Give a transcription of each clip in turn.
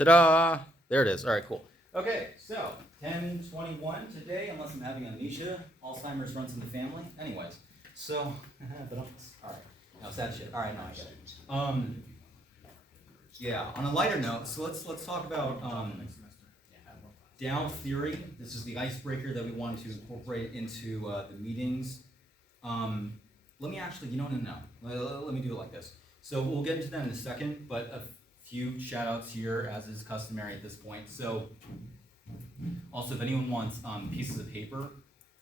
Ta-da! There it is. All right, cool. Okay, so 10:21 today, unless I'm having amnesia. Alzheimer's runs in the family. Anyways, so, but all right. No, sad shit. All right, no, I get it. Yeah, on a lighter note, so let's talk about Dow theory. This is the icebreaker that we wanted to incorporate into the meetings. Let me actually, no. Let me do it like this. So we'll get into that in a second, but a few shout outs here, as is customary at this point. So also, if anyone wants pieces of paper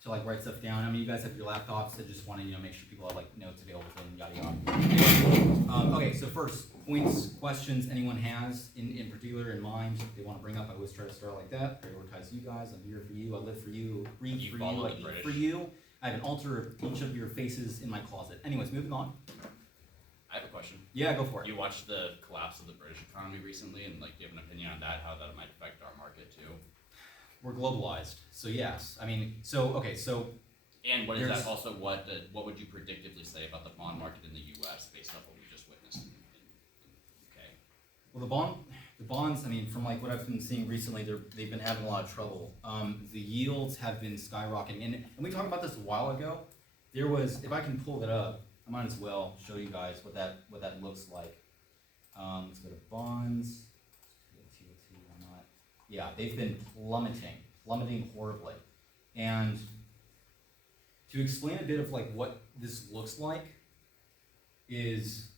to like write stuff down, I mean, you guys have your laptops. I just want to make sure people have like notes available to them, yada yada. Okay, so first, points, questions anyone has in particular in mind they want to bring up. I always try to start like that. Prioritize you guys. I'm here for you. I live for you. Breathe for you. I eat for you. I have an altar of each of your faces in my closet. Anyways, moving on. I have a question. Yeah, go for it. You watched the collapse of the British economy recently, and like, do you have an opinion on that? How that might affect our market too? We're globalized, so yes. I mean, okay, so. And what is that also? What would you predictively say about the bond market in the U.S. based off what we just witnessed in the UK? Well, the bonds. I mean, from like what I've been seeing recently, they've been having a lot of trouble. The yields have been skyrocketing, and we talked about this a while ago. There was, if I can pull that up, I might as well show you guys what that looks like. Let's go to bonds. Why not? Yeah, they've been plummeting horribly. And to explain a bit of like what this looks like is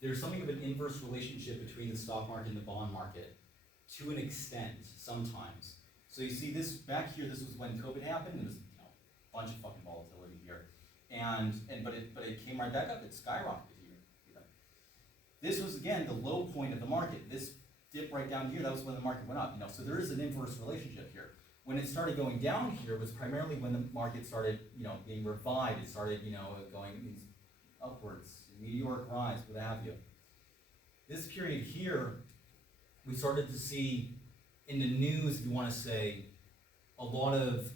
there's something of an inverse relationship between the stock market and the bond market to an extent sometimes. So you see this back here, this was when COVID happened, there was a bunch of fucking volatility here. But it came right back up, it skyrocketed here. This was again the low point of the market. This dip right down here, that was when the market went up. So there is an inverse relationship here. When it started going down here was primarily when the market started, being revived. It started, going upwards, meteoric rise, what have you. This period here, we started to see in the news, if you want to say, a lot of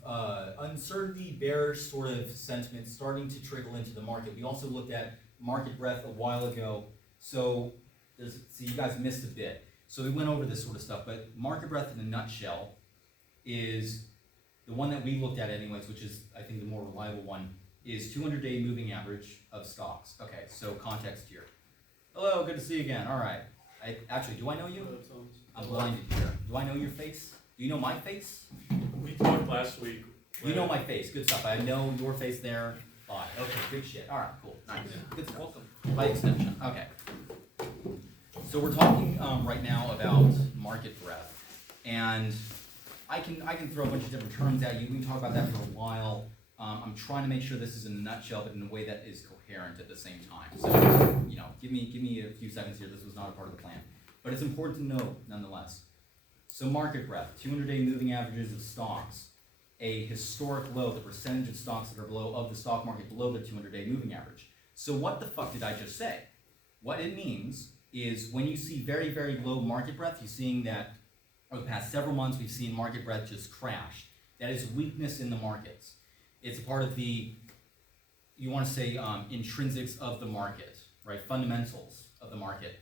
uncertainty, bearish sort of sentiment starting to trickle into the market. We also looked at market breadth a while ago, so you guys missed a bit. So we went over this sort of stuff, but market breadth in a nutshell is the one that we looked at anyways, which is, I think, the more reliable one, is 200-day moving average of stocks. Okay, so context here. Hello, good to see you again. All right. Actually, do I know you? I'm blinded here. Do I know your face? Do you know my face? We talked last week. You know my face. Good stuff. I know your face there. Bye. Okay, good shit. All right, cool. Nice. Good stuff. Welcome. By extension. Okay. So we're talking right now about market breadth, and I can throw a bunch of different terms at you. We can talk about that for a while. I'm trying to make sure this is in a nutshell, but in a way that is coherent at the same time. So, give me a few seconds here. This was not a part of the plan, but it's important to know nonetheless. So market breadth, 200-day moving averages of stocks, a historic low, the percentage of stocks that are of the stock market below the 200-day moving average. So what the fuck did I just say? What it means is when you see very, very low market breadth, you're seeing that over the past several months, we've seen market breadth just crash. That is weakness in the markets. It's part of the, you want to say, intrinsics of the market, right? Fundamentals of the market.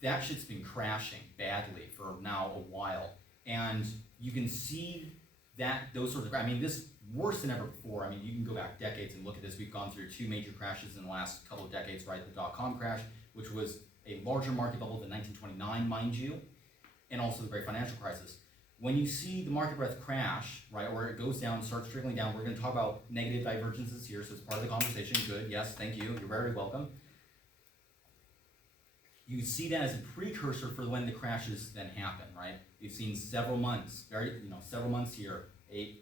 That shit's been crashing badly for now a while. And you can see that those sorts of, this worse than ever before. You can go back decades and look at this. We've gone through two major crashes in the last couple of decades, right? The dot-com crash, which was a larger market bubble than 1929, mind you, and also the great financial crisis. When you see the market breadth crash, right, or it goes down, starts trickling down, we're going to talk about negative divergences here, so it's part of the conversation. Good, yes, thank you. You're very welcome. You see that as a precursor for when the crashes then happen, right? We've seen several months here, a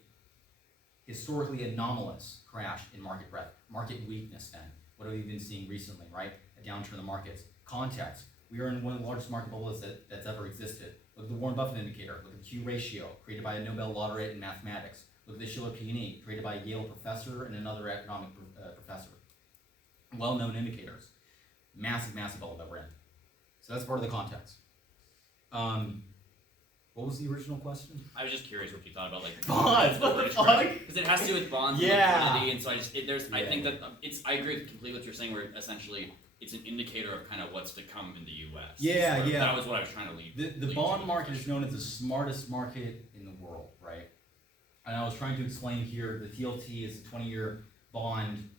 historically anomalous crash in market breadth, market weakness then. What have we been seeing recently, right? A downturn in the markets. Context, we are in one of the largest market bubbles that's ever existed. Look at the Warren Buffett indicator, look at the Q ratio, created by a Nobel laureate in mathematics. Look at the Schiller P&E, created by a Yale professor and another economic professor. Well-known indicators. Massive bubble that we're in. So that's part of the context. What was the original question? I was just curious what you thought about bonds. What the fuck? Because it has to do with bonds and liquidity, and so I think that I agree completely with what you're saying. Where essentially it's an indicator of kind of what's to come in the U.S. Yeah, Sort of- yeah. That was what I was trying to lead. The bond market is known as the smartest market in the world, right? And I was trying to explain here, the TLT is a 20-year bond,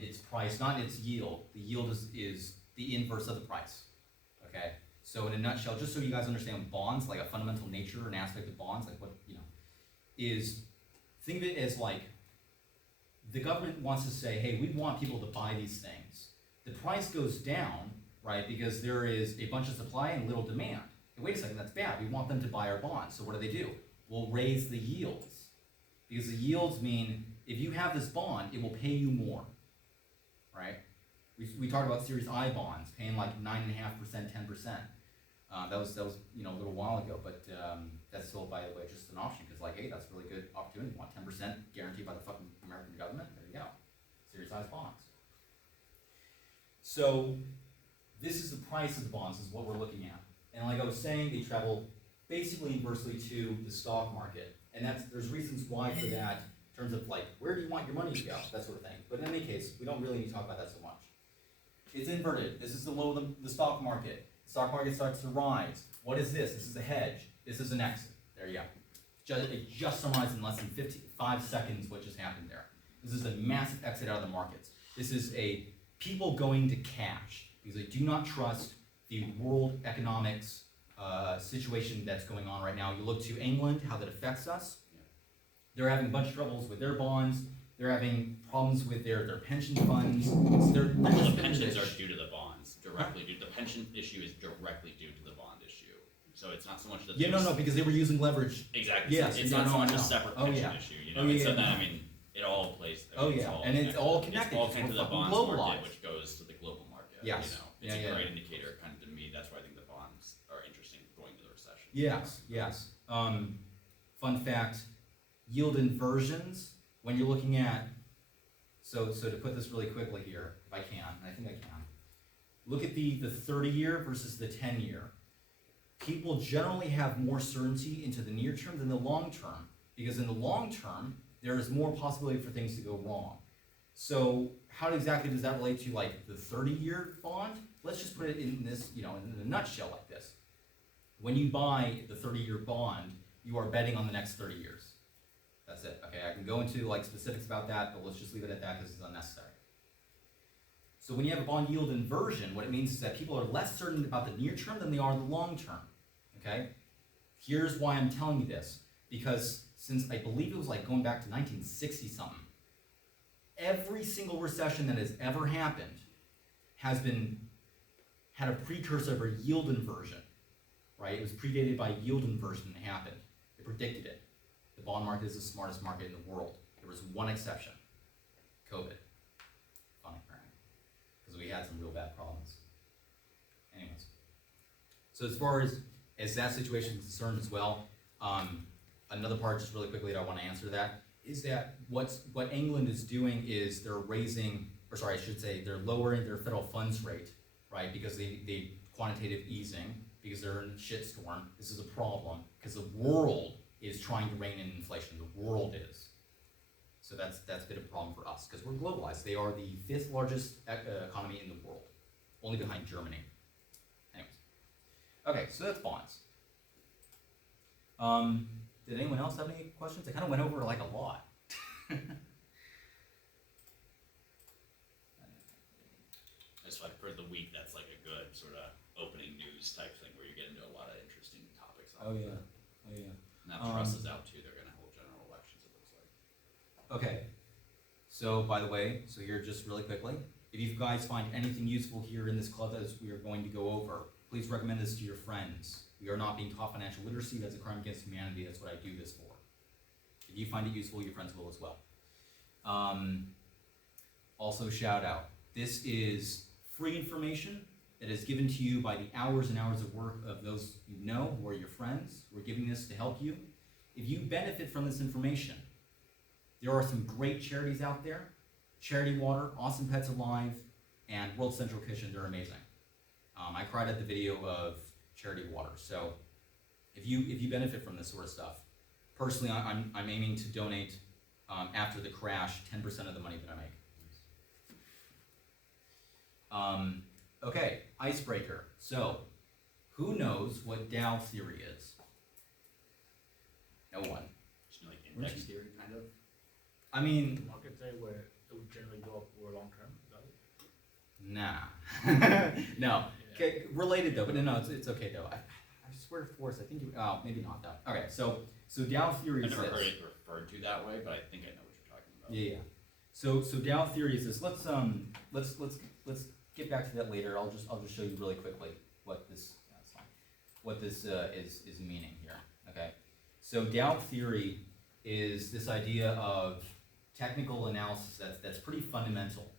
its price, not its yield. The yield is the inverse of the price, okay? So in a nutshell, just so you guys understand bonds, like a fundamental nature and aspect of bonds, like what, is, think of it as like, the government wants to say, hey, we want people to buy these things. The price goes down, right, because there is a bunch of supply and little demand. Hey, wait a second, that's bad. We want them to buy our bonds. So what do? We'll raise the yields. Because the yields mean, if you have this bond, it will pay you more, right? We talked about Series I bonds, paying like 9.5%, 10%. That was a little while ago, but that's still, by the way, just an option, because like, hey, that's a really good opportunity. You want 10% guaranteed by the fucking American government? There you go. Series I bonds. So this is the price of the bonds, is what we're looking at. And like I was saying, they travel basically inversely to the stock market. And there's reasons why for that, in terms of like, where do you want your money to go, that sort of thing. But in any case, we don't really need to talk about that so much. It's inverted. This is the low of the stock market. The stock market starts to rise. What is this? This is a hedge. This is an exit. There you go. It just summarized in less than 5 seconds what just happened there. This is a massive exit out of the markets. This is a people going to cash because they do not trust the world economics situation that's going on right now. You look to England, how that affects us. They're having a bunch of troubles with their bonds. They're having problems with their pension funds. They're Well, just the pensions rich. are due to the bonds directly. The pension issue is directly due to the bond issue. So it's not so much that No, because they were using leverage. exactly. Yes, It's yeah, not so no, much I a know. separate Oh, pension yeah. issue. Oh, yeah, So yeah. then I mean, it all plays. Oh, yeah. And it's all connected, It's all 'cause connected to we're the bonds fucking market, globalized. which goes to the global market. Yes. It's Yeah, a yeah. great indicator, kind of to me. That's why I think the bonds are interesting going to the recession. Yes. Fun fact, yield inversions, when you're looking at, so to put this really quickly here, if I can, and I think I can, look at the 30-year versus the 10-year. People generally have more certainty into the near term than the long term, because in the long term, there is more possibility for things to go wrong. So how exactly does that relate to like the 30-year bond? Let's just put it in this, in a nutshell like this. When you buy the 30-year bond, you are betting on the next 30 years. That's it. Okay, I can go into like specifics about that, but let's just leave it at that because it's unnecessary. So when you have a bond yield inversion, what it means is that people are less certain about the near term than they are the long term. Okay? Here's why I'm telling you this. Because since I believe it was like going back to 1960 something, every single recession that has ever happened had a precursor of a yield inversion. Right? It was predated by yield inversion that happened. It predicted it. The bond market is the smartest market in the world. There was one exception. COVID. Funny, right? Because we had some real bad problems. Anyways. So as far as that situation is concerned as well, another part just really quickly that I want to answer that is that what England is doing is they're lowering their federal funds rate, right? Because they quantitative easing, because they're in a shitstorm. This is a problem because the world is trying to rein in inflation. The world is. So that's a bit of a problem for us because we're globalized. They are the 5th largest economy in the world, only behind Germany. Anyways. Okay, so that's bonds. Did anyone else have any questions? I kind of went over like a lot. Just like for the week, that's like a good sort of opening news type thing where you get into a lot of interesting topics. Oh yeah. Now Truss is out too. They're going to hold general elections, it looks like. Okay. So by the way, so here just really quickly, if you guys find anything useful here in this club as we are going to go over, please recommend this to your friends. We are not being taught financial literacy. That's a crime against humanity. That's what I do this for. If you find it useful, your friends will as well. Also, shout out. This is free information that is given to you by the hours and hours of work of those you know who are your friends. We're giving this to help you. If you benefit from this information, there are some great charities out there. Charity Water, Awesome Pets Alive, and World Central Kitchen. They're amazing. I cried at the video of Charity Water. So if you benefit from this sort of stuff, personally, I'm aiming to donate after the crash 10% of the money that I make. Okay, icebreaker. So, who knows what Dow theory is? No one. Just like index theory, kind of. I mean, Market day where it would generally go up over long term, is that it? nah. No. Yeah. Okay, related though, but no, it's okay though. I swear to force, I think you, oh, maybe not though. Okay, so Dow theory I've is never this. heard it referred to that way, but I think I know what you're talking about. Yeah, yeah. So Dow theory is this. Let's get back to that later. I'll just show you really quickly what this is meaning here. Okay. So Dow theory is this idea of technical analysis that's pretty fundamental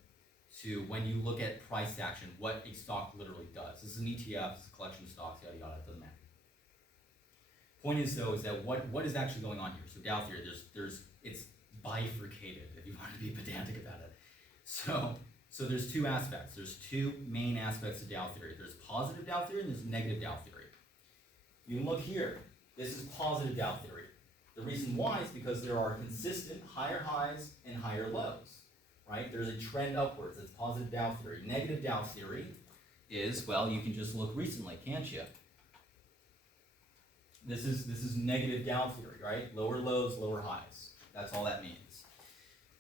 to when you look at price action, what a stock literally does. This is an ETF, it's a collection of stocks, yada yada, it doesn't matter. Point is though, is that what is actually going on here? So Dow theory, it's bifurcated, if you want to be pedantic about it. So there's two aspects. There's two main aspects of Dow theory. There's positive Dow theory and there's negative Dow theory. You can look here. This is positive Dow theory. The reason why is because there are consistent higher highs and higher lows, right? There's a trend upwards. That's positive Dow theory. Negative Dow theory is, well, you can just look recently, can't you? This is negative Dow theory, right? Lower lows, lower highs. That's all that means.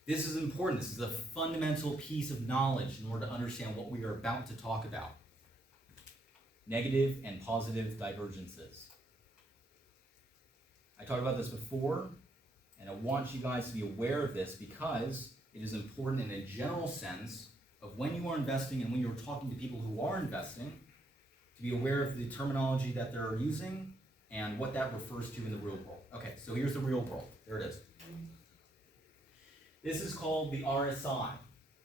This is important. This is a fundamental piece of knowledge in order to understand what we are about to talk about. Negative and positive divergences. I talked about this before, and I want you guys to be aware of this because it is important in a general sense of when you are investing and when you're talking to people who are investing, to be aware of the terminology that they're using and what that refers to in the real world. Okay, so here's the real world. There it is. This is called the RSI,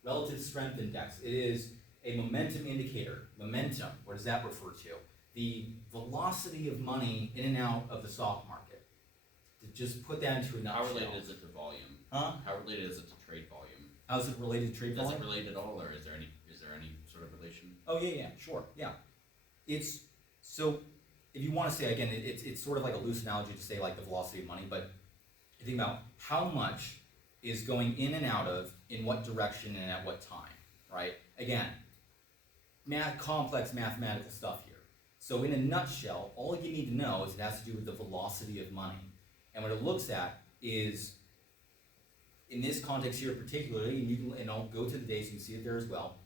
Relative Strength Index. It is a momentum indicator. Momentum, what does that refer to? The velocity of money in and out of the stock market. To just put that into a How nutshell. related is it to volume? Huh? How related is it to trade volume? How is it related to trade Does volume? it relate at all, or is there any sort of relation? Oh yeah, sure, yeah. It's, so, if you want to say, again, it's sort of like a loose analogy to say like the velocity of money, but you think about how much is going in and out of, in what direction and at what time, right? Again, complex mathematical stuff here. So in a nutshell, all you need to know is it has to do with the velocity of money. And what it looks at is, in this context here particularly, and I'll go to the days, you can see it there as well,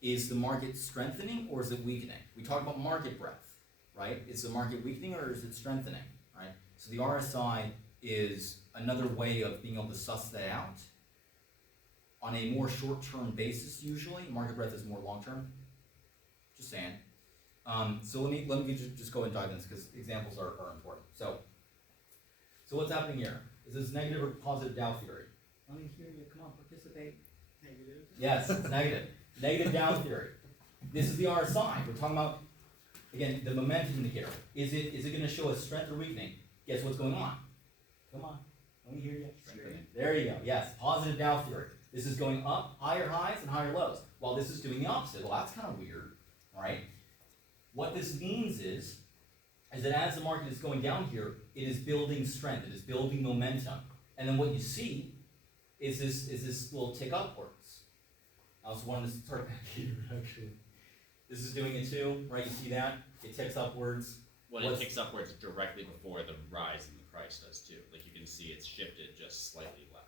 is the market strengthening or is it weakening? We talk about market breadth, right? Is the market weakening or is it strengthening, right? So the RSI is another way of being able to suss that out on a more short-term basis usually. Market breadth is more long-term, just saying. So let me just go and dive in this because examples are important. So what's happening here? Is this negative or positive Dow theory? Let me hear you, come on, participate. Negative. Yes, it's negative. Negative Dow theory. This is the RSI. We're talking about, again, the momentum indicator. Is it going to show us strength or weakening? Guess what's going on? Come on, let me hear you. Strengthening. There you go. Yes, positive Dow theory. This is going up, higher highs and higher lows. While this is doing the opposite. Well, that's kind of weird, right? What this means is that as the market is going down here, it is building strength. It is building momentum. And then what you see is this little tick upwards. I also wanted to start back here, actually. This is doing it too, right? You see that? It ticks upwards. Well, it ticks upwards directly before the rise in the price does too. Like you can see it's shifted just slightly left.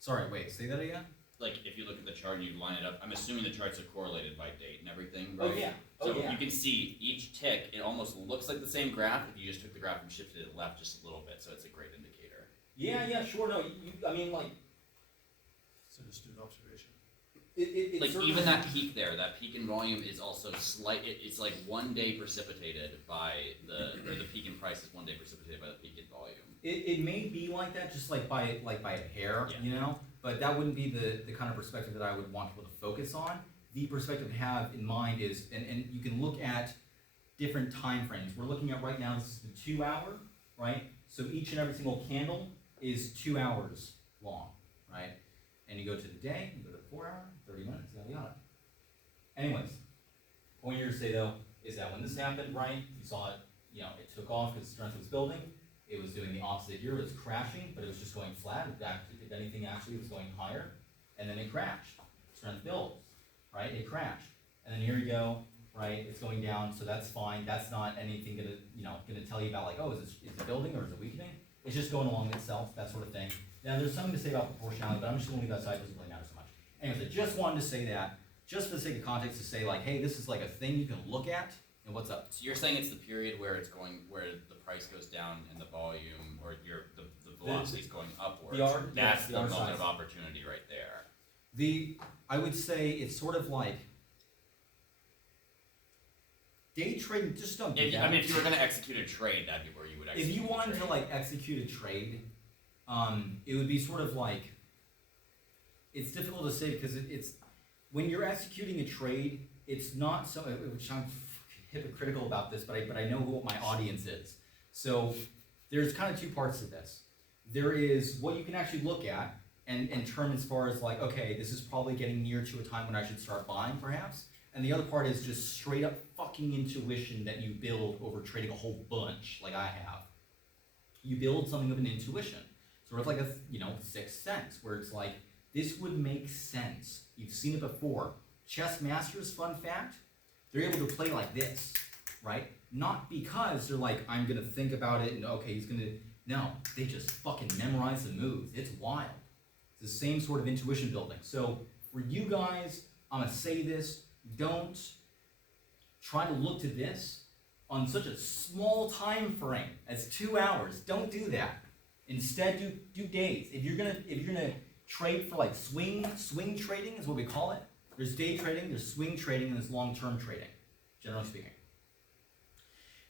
Sorry, wait, say that again? Like if you look at the chart and you line it up, I'm assuming the charts are correlated by date and everything, Oh right? yeah. So Oh yeah. you can see each tick, it almost looks like the same graph if you just took the graph and shifted it left just a little bit, so it's a great indicator. Yeah, sure. No, I mean, like, It's an astute observation. it Like certainly- even that peak there, that peak in volume is also it's like 1 day precipitated by or the peak in price is 1 day precipitated by the peak in volume. It may be like that, just like by a hair, Yeah. you know. But that wouldn't be the kind of perspective that I would want people to focus on. The perspective to have in mind is, and you can look at different time frames. We're looking at right now, this is the 2 hour, right? So each and every single candle is 2 hours long, right? And you go to the day, you go to the 4 hour, 30 minutes, yada yada. Anyways, point here to say though, is that when this happened, right, you saw it, it took off because strength was building. It was doing the opposite here, it was crashing, but it was just going flat. If anything, actually, it was going higher, and then it crashed. Strength builds, right? It crashed. and then here we go, right, it's going down, so that's fine, that's not anything gonna tell you about like, oh, is it building or is it weakening? It's just going along itself, that sort of thing. Now, there's something to say about proportionality, but I'm just gonna leave that aside, it doesn't really matter so much. Anyways, I just wanted to say that, just for the sake of context, to say like, hey, this is like a thing you can look at, and what's up? So you're saying it's the period where where the price goes down and the volume, or the velocity is going upwards. That's the moment of opportunity right there. I would say it's sort of like, day trading, just don't do that. I mean, if you were gonna execute a trade, that'd be where you would execute. If you wanted to like execute a trade, it would be sort of like, it's difficult to say because it's when you're executing a trade, it's not so, which I'm hypocritical about this, but I know who my audience is. So there's kind of two parts to this. There is what you can actually look at and term as far as like, okay, this is probably getting near to a time when I should start buying perhaps. And the other part is just straight up fucking intuition that you build over trading a whole bunch like I have. You build something of an intuition, sort of like a, sixth sense, where it's like, this would make sense. You've seen it before. Chess masters, fun fact, they're able to play like this, right? Not because they're like, I'm gonna think about it and okay, no, they just fucking memorize the moves. It's wild. It's the same sort of intuition building. So for you guys, I'm gonna say this, don't try to look to this on such a small time frame as 2 hours. Don't do that. Instead, do days. If you're gonna trade for like swing trading is what we call it. There's day trading, there's swing trading, and there's long-term trading, generally speaking.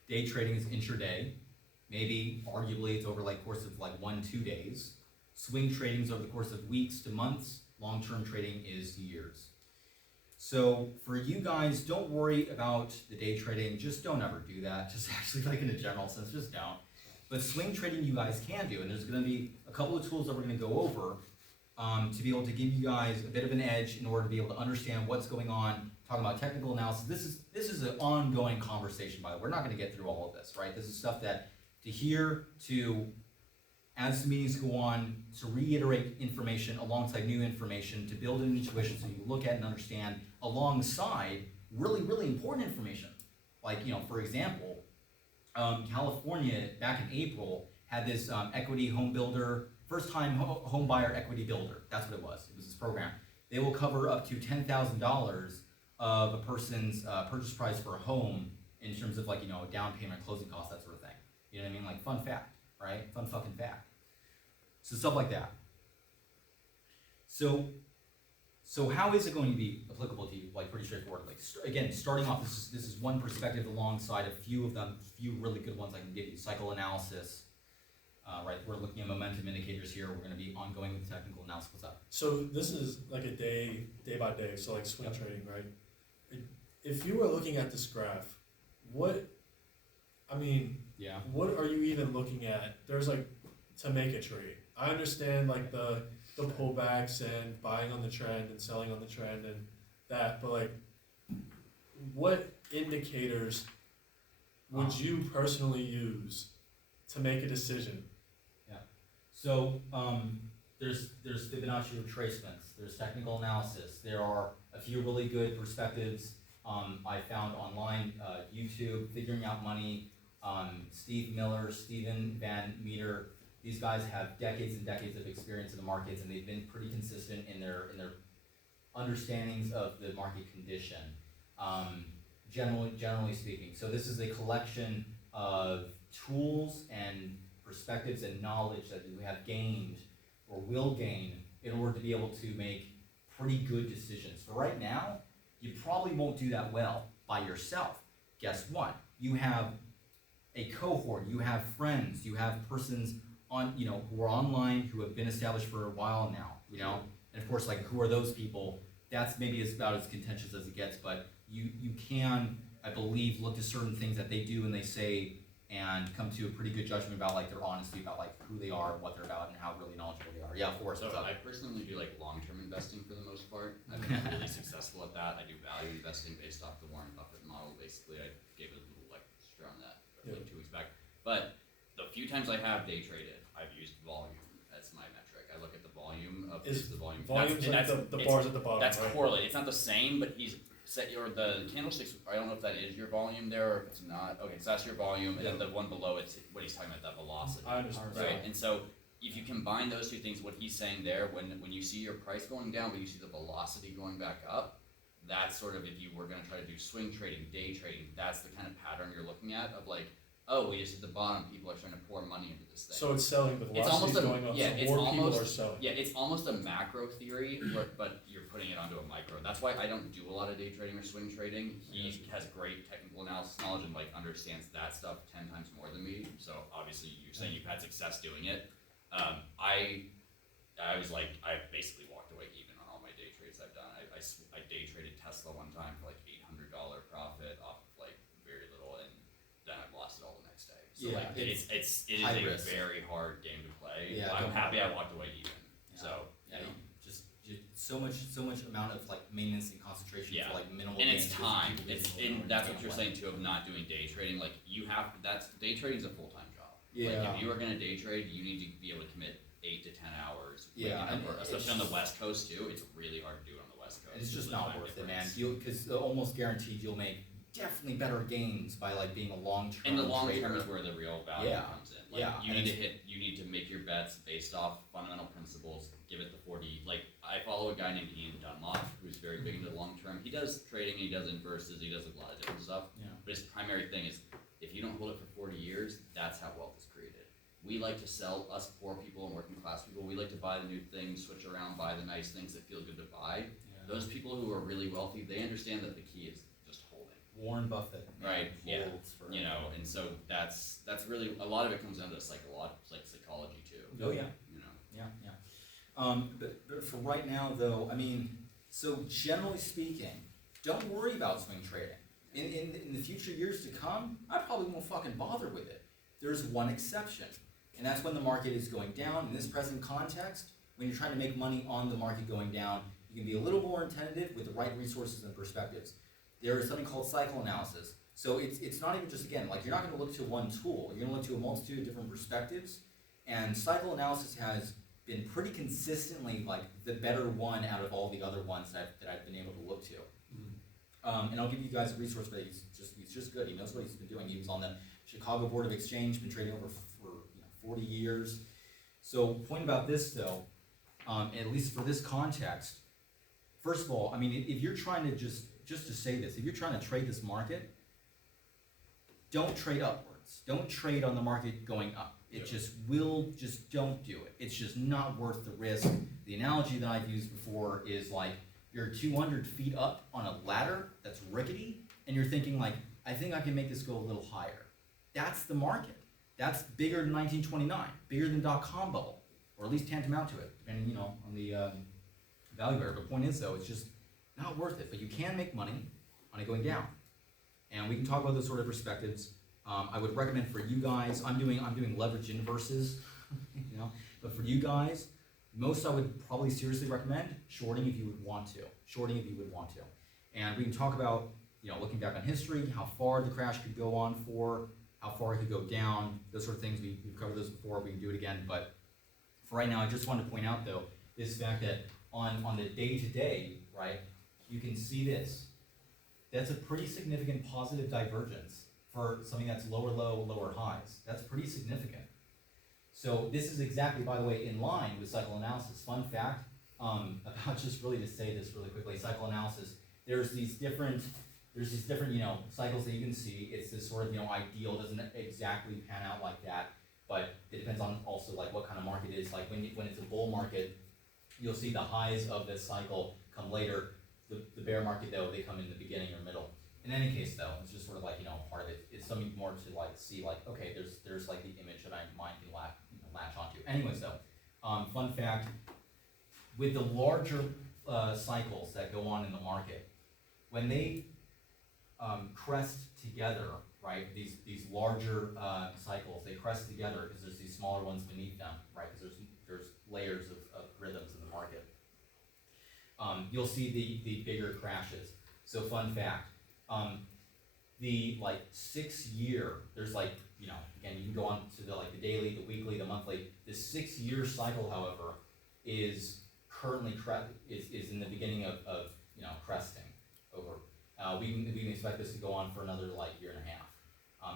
Day trading is intraday. Maybe, arguably, it's over like course of like 1-2 days. Swing trading is over the course of weeks to months. Long-term trading is years. So for you guys, don't worry about the day trading. Just don't ever do that. Just actually, like in a general sense, just don't. But swing trading you guys can do, and there's going to be a couple of tools that we're going to go over to be able to give you guys a bit of an edge in order to be able to understand what's going on. Talking about technical analysis. This is an ongoing conversation, by the way. We're not going to get through all of this, right? This is stuff that to hear, to as the meetings go on, to reiterate information alongside new information, to build an intuition so you look at and understand alongside really, really important information. Like, for example, California back in April had this equity home builder, first time home buyer equity builder. That's what it was. It was this program. They will cover up to $10,000 of a person's purchase price for a home in terms of like, down payment, closing costs, that sort of thing. You know what I mean? Like fun fact, right? Fun fucking fact. So stuff like that. So how is it going to be applicable to you? Like pretty straightforward. Like again, starting off, this is one perspective alongside a few really good ones I can give you. Cycle analysis, right? We're looking at momentum indicators here. We're going to be ongoing with technical analysis. What's up? So this is like a day by day. So like swing trading, right? If you were looking at this graph, what are you even looking at? There's like to make a trade. I understand like the pullbacks and buying on the trend and selling on the trend and that, but like what indicators would you personally use to make a decision? Yeah. So there's Fibonacci retracements, there's technical analysis, there are a few really good perspectives I found online, YouTube, Figuring Out Money, Steve Miller, Stephen Van Metre. These guys have decades and decades of experience in the markets, and they've been pretty consistent in their understandings of the market condition, generally speaking. So this is a collection of tools and perspectives and knowledge that we have gained or will gain in order to be able to make pretty good decisions. For right now, you probably won't do that well by yourself. Guess what? You have a cohort, you have friends, you have persons on, who are online, who have been established for a while now, and of course, like, who are those people? That's maybe about as contentious as it gets, but you can, I believe, look to certain things that they do and they say and come to a pretty good judgment about like their honesty about like who they are and what they're about and how really knowledgeable they are. Yeah, of course. So I personally do like long-term investing for the most part. I've been really successful at that. I do value investing based off the Warren Buffett model. Basically, I gave a little lecture on that like 2 weeks back. But the few times I have day traded, I've used volume as my metric. I look at the volume of the volume. Volume's like the bars at the bottom. That's right? correlated. It's not the same, but set the candlesticks, I don't know if that is your volume there or if it's not. Okay, so that's your volume, and then the one below it's what he's talking about, that velocity. I understand. Right, and so if you combine those two things, what he's saying there, when you see your price going down, but you see the velocity going back up, that's sort of, if you were gonna try to do swing trading, day trading, that's the kind of pattern you're looking at of like, oh, we just hit the bottom, people are trying to pour money into this thing. So it's selling, the It's almost velocity's going up, yeah, so it's more people almost- are selling. Yeah, it's almost a macro theory, but you're putting it onto a micro. That's why I don't do a lot of day trading or swing trading. He has great technical analysis knowledge and like understands that stuff 10 times more than me. So obviously you're saying you've had success doing it. I was like, I basically walked away even on all my day trades I've done. I day traded Tesla one time for like $800 profit off of like very little, and then I lost it all the next day. So Yeah, like it is high a risk. very hard game to play. Yeah, I'm don't happy worry. I walked away even. Yeah. So Yeah, so much amount of like maintenance and concentration Yeah. for like minimal. and it's gains. time. People It's losing and that's what gain you're away. saying too of not doing day trading. Like day trading's a full time job. Yeah. Like if you are gonna day trade, you need to be able to commit 8 to 10 hours. Yeah, waking and up, it's especially on the just- West Coast too. It's really hard to do it on the West Coast. And it's just There's not a worth it, man. difference. Because almost guaranteed you'll make definitely better gains by like being a long-term And the long trader. term is where the real value Yeah. comes in. Like Yeah, you and need to make your bets based off fundamental principles, give it the 40. Like I follow a guy named Ian Dunlop who's very big into the long term. He does trading, he does inverses, he does a lot of different stuff. Yeah. But his primary thing is if you don't hold it for 40 years, that's how wealth is created. We like to sell, us poor people and working class people, we like to buy the new things, switch around, buy the nice things that feel good to buy. Yeah. Those people who are really wealthy, they understand that the key is just holding. Warren Buffett. man, Right, yeah, holds for- You know, and so that's really, a lot of it comes down to psychology too. Oh yeah. You know, Yeah, yeah. But for right now, though, I mean, so generally speaking, don't worry about swing trading. In the future years to come, I probably won't fucking bother with it. There's one exception, and that's when the market is going down. In this present context, when you're trying to make money on the market going down, you can be a little more attentive with the right resources and perspectives. There is something called cycle analysis. So it's not even just, again, like you're not going to look to one tool. You're going to look to a multitude of different perspectives. And cycle analysis has been pretty consistently like the better one out of all the other ones that I've been able to look to. And I'll give you guys a resource, but he's just good. He knows what he's been doing. He was on the Chicago Board of Exchange, been trading over for 40 years. So point about this though, at least for this context, first of all, I mean, if you're trying to just to say this, if you're trying to trade this market, don't trade upwards. Don't trade on the market going up. It just don't do it. It's just not worth the risk. The analogy that I've used before is like you're 200 feet up on a ladder that's rickety, and you're thinking like, I think I can make this go a little higher. That's the market. That's bigger than 1929, bigger than .com bubble, or at least tantamount to it, depending on the value area. But the point is though, it's just not worth it. But you can make money on it going down, and we can talk about those sort of perspectives. I would recommend for you guys, I'm doing leverage inverses, but for you guys, most I would probably seriously recommend shorting if you would want to. And we can talk about, looking back on history, how far the crash could go on for, how far it could go down, those sort of things. We've covered those before, we can do it again. But for right now, I just wanted to point out though, this fact that on the day-to-day, right, you can see this. That's a pretty significant positive divergence for something that's lower low, lower highs. That's pretty significant. So this is exactly, by the way, in line with cycle analysis. Fun fact about just really to say this really quickly, cycle analysis, there's these different cycles that you can see. It's this sort of, ideal, doesn't exactly pan out like that, but it depends on also like what kind of market it is. Like when it's a bull market, you'll see the highs of this cycle come later. The bear market though, they come in the beginning or middle. In any case though, it's just sort of like, part of it. It's something more to like see like, okay, there's like the image that I mind can latch onto. Anyways though, fun fact, with the larger cycles that go on in the market, when they crest together, right, these larger cycles, they crest together because there's these smaller ones beneath them, right, because there's layers of rhythms in the market. You'll see the bigger crashes. So fun fact, the 6 year, there's again, you can go on to the daily, the weekly, the monthly. The 6 year cycle, however, is currently is in the beginning of cresting over. We can expect this to go on for another like year and a half,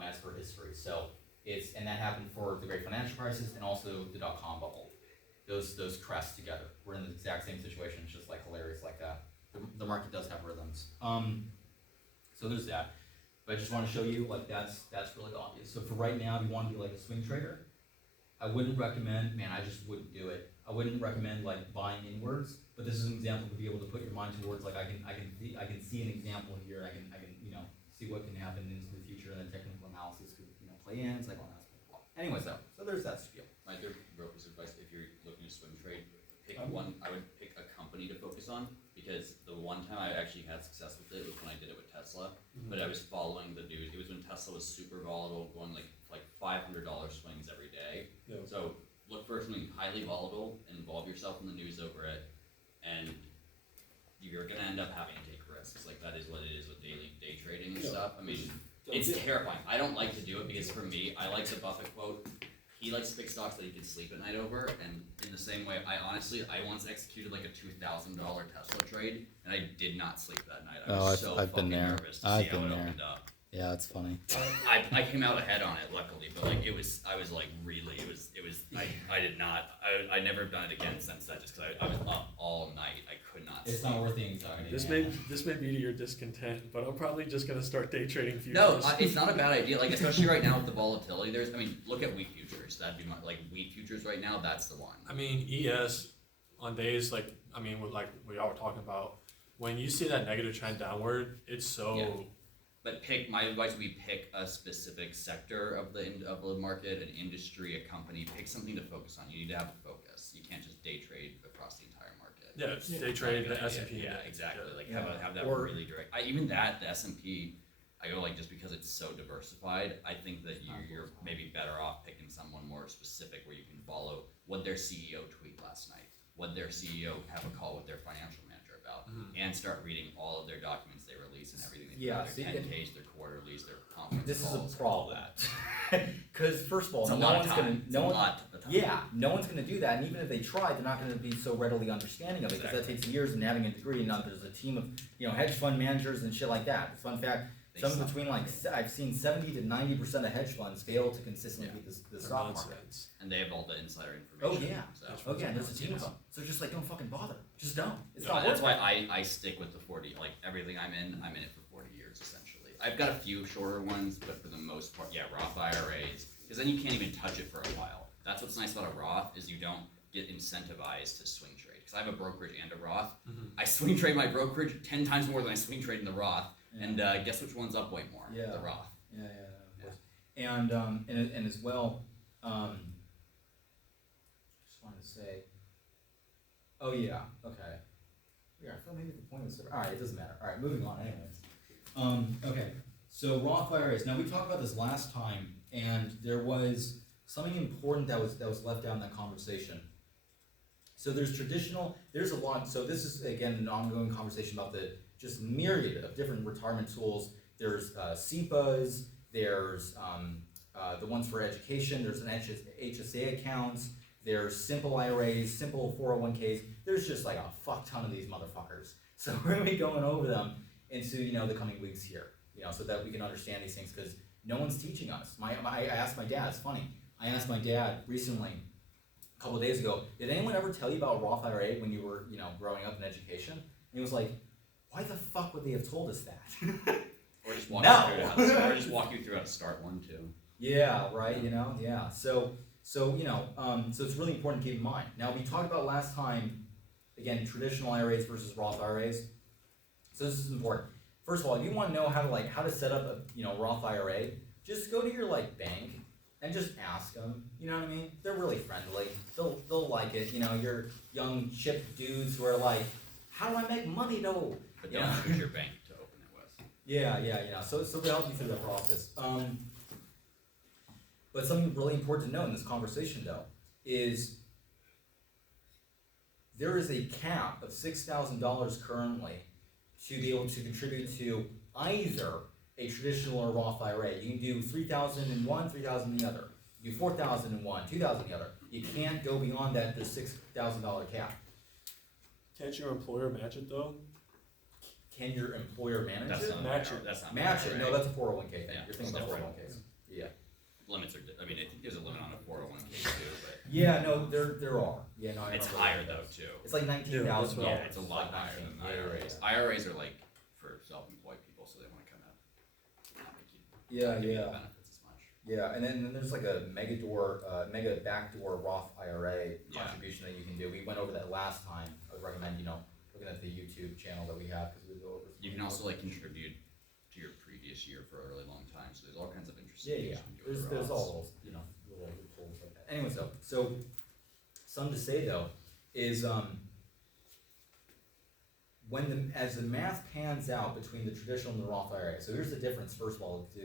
as per history. So and that happened for the great financial crisis and also the dot-com bubble. Those crest together. We're in the exact same situation. It's just like hilarious like that. The market does have rhythms. So there's that. But I just want to show you like that's really obvious. So for right now, if you want to be like a swing trader, I wouldn't recommend. Man, I just wouldn't do it. I wouldn't recommend like buying inwards. But this is an example to be able to put your mind towards. Like I can see an example here. I can see what can happen into the future, and then technical analysis could play in. It's like all that stuff. Anyways, so there's that spiel. My third real piece of advice, if you're looking to swing trade, pick one. I would pick a company to focus on, because the one time I actually had success with it was when I did it with Tesla. But I was following the news. It was when Tesla was super volatile, going like $500 swings every day. Yeah. So look for something highly volatile and involve yourself in the news over it, and you're gonna end up having to take risks. Like that is what it is with day trading and stuff. I mean, it's terrifying. I don't like to do it because for me, I like the Buffett quote. He likes to pick stocks that he can sleep at night over, and in the same way, I once executed like a $2,000 Tesla trade, and I did not sleep that night. I was I've been there. Nervous to see how it opened up. Yeah, it's funny. I came out ahead on it, luckily, but like I was like really, I did not, I never done it again since that, just because I was up all night. I could not It's sleep. not worth the anxiety. This may be to your discontent, but I'm probably just gonna start day trading futures. No, it's not a bad idea. Like especially right now with the volatility, look at wheat futures. That'd be wheat futures right now. That's the one. I mean, ES on days like we all were talking about, when you see that negative trend downward, it's so. Yeah. But my advice would be pick a specific sector of the market, an industry, a company. Pick something to focus on. You need to have a focus. You can't just day trade across the entire market. Yeah, day trade the S&P. Yeah, exactly. Like Yeah. have that really direct. The S&P. I go like just because it's so diversified. I think that you're maybe better off picking someone more specific where you can follow what their CEO tweeted last night, what their CEO have a call with their financial manager about, and start reading all of their documents they release and everything they put, their 10Ks, their quarterlies, their conference This calls, is a problem. Because first of all, It's a lot of time. no one's gonna do that, and even if they try, they're not gonna be so readily understanding of it, because that takes years and having a degree. And now there's a team of hedge fund managers and shit like that. Fun fact: between I've seen 70 to 90% of hedge funds fail to consistently beat the stock market. And they have all the insider Oh information. yeah, and there's a team of them. So just don't fucking bother. Just don't. It's not that's worth why it. I stick with the 40. Like everything I'm in it for 40 years essentially. I've got a few shorter ones, but for the most part, Roth IRAs, because then you can't even touch it for a while. That's what's nice about a Roth is you don't get incentivized to swing trade. Because I have a brokerage and a Roth. I swing trade my brokerage 10 times more than I swing trade in the Roth. And guess which one's up way more? Yeah. The Roth. Yeah, of course. And as well, just wanted to say. Oh yeah, okay. Yeah, I thought maybe the point was. All right, it doesn't matter. All right, moving on. Anyways, okay. So Roth IRAs. Now we talked about this last time, and there was something important that was left out in that conversation. So there's a lot. So this is again an ongoing conversation about the just myriad of different retirement tools. There's SEPAs, there's the ones for education, there's an HSA accounts, there's simple IRAs, simple 401ks. There's just like a fuck ton of these motherfuckers. So we're gonna be going over them into the coming weeks here, so that we can understand these things, because no one's teaching us. I asked my dad. It's funny. I asked my dad recently, a couple of days ago, did anyone ever tell you about Roth IRA when you were growing up in education? And he was like, why the fuck would they have told us that? Or just walk you through how to start one too. Yeah, right. Yeah. So it's really important to keep in mind. Now we talked about last time, again, traditional IRAs versus Roth IRAs. So this is important. First of all, if you want to know how to set up a Roth IRA, just go to your bank and just ask them. You know what I mean? They're really friendly. They'll like it. You're young chip dudes who are like, how do I make money though? But don't choose your bank to open it with. Yeah. So they'll help you through that process. But something really important to know in this conversation, though, is there is a cap of $6,000 currently to be able to contribute to either a traditional or Roth IRA. You can do $3,000 in one, $3,000 in the other. You do $4,000 in one, $2,000 in the other. You can't go beyond that. There's $6,000 cap. Can't your employer match it though? can your employer manage That's it? not, Match it. that's not. Match it, right? no, that's a 401k thing, Yeah, you're thinking it's about different. 401ks. Yeah. Limits are, I mean, it gives a limit on a 401k too, but Yeah, no, there are, yeah, no, I it's remember higher that. though too. It's like $19,000. Yeah, it's a lot like higher than 19, yeah, IRAs. yeah, IRAs are like for self-employed people, so they wanna kind of not make you Yeah, give you the yeah. benefits as much. Yeah, and then there's like a mega backdoor Roth IRA Yeah. contribution that you can do. We went over that last time. I would recommend, looking at the YouTube channel that we have, because we go over. You can also like contribute to your previous year for a really long time, so there's all kinds of interesting Yeah, things yeah, you can do with there's the all Roths. those, little loopholes like that. Anyway, so, something to say though, is, as the math pans out between the traditional and the Roth IRA, so here's the difference, first of all, I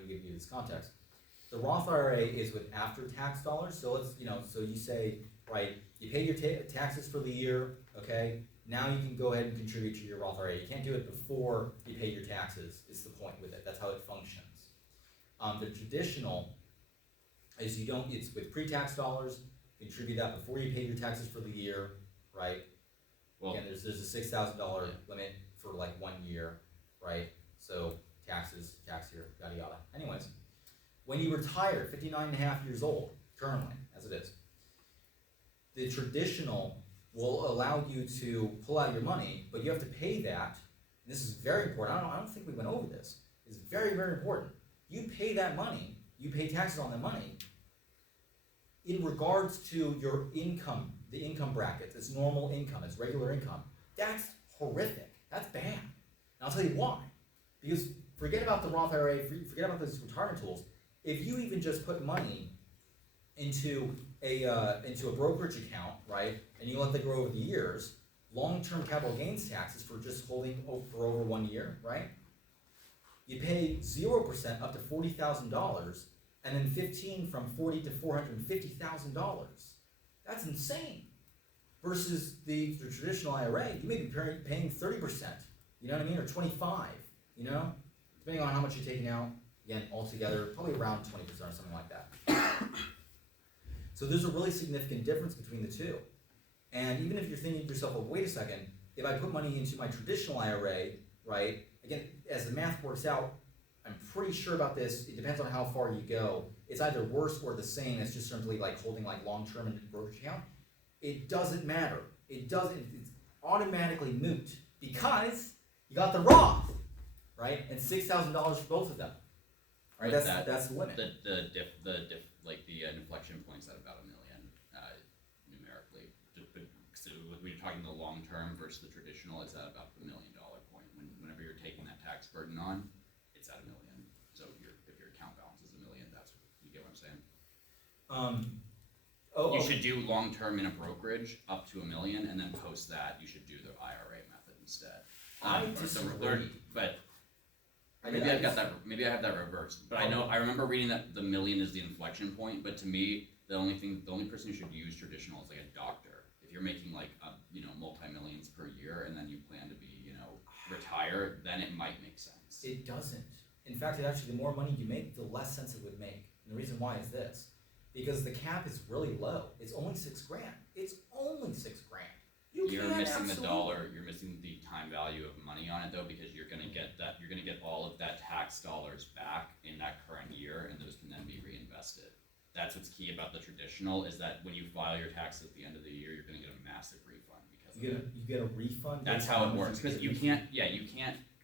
need to give you this context. The Roth IRA is with after-tax dollars, so so you say, right, you pay your taxes for the year, okay? Now you can go ahead and contribute to your Roth IRA. You can't do it before you pay your taxes, is the point with it, that's how it functions. The traditional is it's with pre-tax dollars, you contribute that before you pay your taxes for the year, right? Well, Again, there's a $6,000 limit for like 1 year, right? So taxes, tax year, yada yada. Anyways, when you retire, 59 and a half years old, currently, as it is, the traditional will allow you to pull out your money, but you have to pay that. And this is very important. I don't think we went over this. It's very, very important. You pay that money, you pay taxes on that money in regards to your income, the income brackets. It's normal income, it's regular income. That's horrific. That's bad. And I'll tell you why. Because forget about the Roth IRA, forget about those retirement tools. If you even just put money into a brokerage account, right, and you let that grow over the years, long-term capital gains taxes for just holding for over 1 year, right? You pay 0% up to $40,000, and then 15 from $40,000 to $450,000. That's insane. Versus the traditional IRA, you may be paying 30%, you know what I mean, or 25, depending on how much you're taking out. Again, altogether, probably around 20% or something like that. So there's a really significant difference between the two. And even if you're thinking to yourself, well, wait a second, if I put money into my traditional IRA, right, again, as the math works out, I'm pretty sure about this, it depends on how far you go. It's either worse or the same, it's just simply like holding like long-term in a brokerage account. It doesn't matter. It's automatically moot because you got the Roth, right? And $6,000 for both of them. Right, With that's the limit. The inflection point's at about $1 million, numerically. So when you're talking the long term versus the traditional, it's at about the $1 million point. Whenever you're taking that tax burden on, it's at $1 million. So if your account balance is $1 million, you get what I'm saying? You should do long term in a brokerage up to $1 million, and then post that you should do the IRA method instead. I disagree. But maybe I have that reversed. But I remember reading that the $1 million is the inflection point. But to me, the only person who should use traditional is like a doctor. If you're making like multi-millions per year, and then you plan to be retire, then it might make sense. It doesn't. In fact, the more money you make, the less sense it would make. And the reason why is this. Because the cap is really low. It's only $6,000. It's only $6,000. You're missing the dollar. You're missing the time value of money on it though, because you're gonna get all of that tax dollars back in that current year, and those can then be reinvested. That's what's key about the traditional, is that when you file your taxes at the end of the year, you're gonna get a massive refund because you get a refund. That's how it works. Because you can't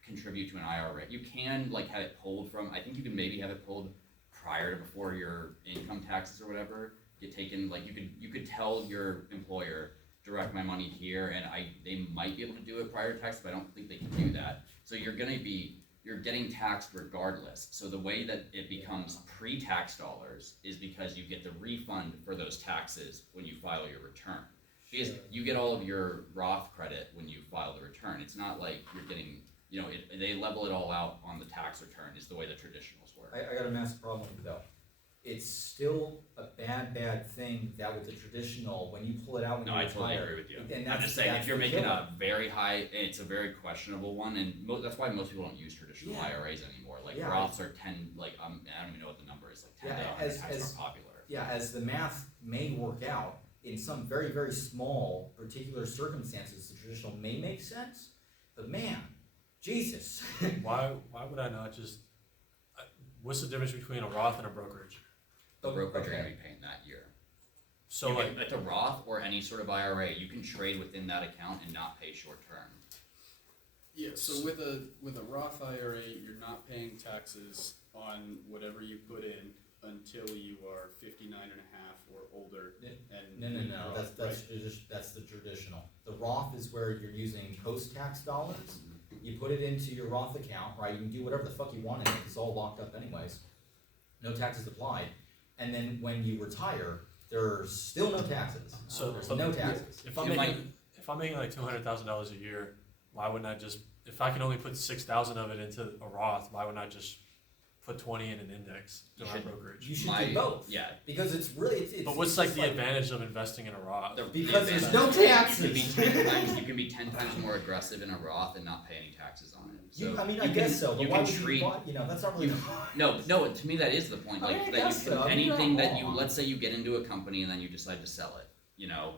contribute to an IRA. You can have it pulled from. I think you can maybe have it pulled prior to before your income taxes or whatever get taken. Like you could tell your employer, direct my money here, and they might be able to do it prior to tax, but I don't think they can do that. So you're getting taxed regardless. So the way that it becomes pre-tax dollars is because you get the refund for those taxes when you file your return. Because you get all of your Roth credit when you file the return. It's not like you're getting, they level it all out on the tax return is the way the traditionals work. I got a massive problem with it though. It's still a bad thing that with the traditional, when you pull it out when you retire. No, I totally agree with you. I'm just saying, if you're making a very high, it's a very questionable one, and that's why most people don't use traditional IRAs anymore. Roths are 10, I don't even know what the number is, 10 to 100 times more popular. Yeah, as the math may work out, in some very, very small particular circumstances, the traditional may make sense, but man, Jesus. Why would I not just, what's the difference between a Roth and a brokerage? The brokerage you're Okay. gonna be paying that year. So You like, can, with a Roth or any sort of IRA, you can trade within that account and not pay short term. Yeah, so with a Roth IRA, you're not paying taxes on whatever you put in until you are 59 and a half or older. And No. That's the traditional. The Roth is where you're using post-tax dollars. You put it into your Roth account, right? You can do whatever the fuck you want in it. It's all locked up anyways. No taxes applied. And then when you retire, there's still no taxes. So- There's but- no taxes. if I'm You making like $200,000 a year, why wouldn't I just, if I can only put 6,000 of it into a Roth, why wouldn't I just put 20 in an index to You my should- brokerage? You should do both. Yeah. Because it's really, it's But what's it's like just the advantage of investing in a Roth? Because there's advantage no is taxes. You can be 10 times more aggressive in a Roth and not pay any taxes on it. So I you guess can- so, but you why can would you treat- buy, that's not really. No, to me that is the point. I Like mean, I that you guess can so. I mean, you're anything not that you wrong. let's say you get into a company and then you decide to sell it, No.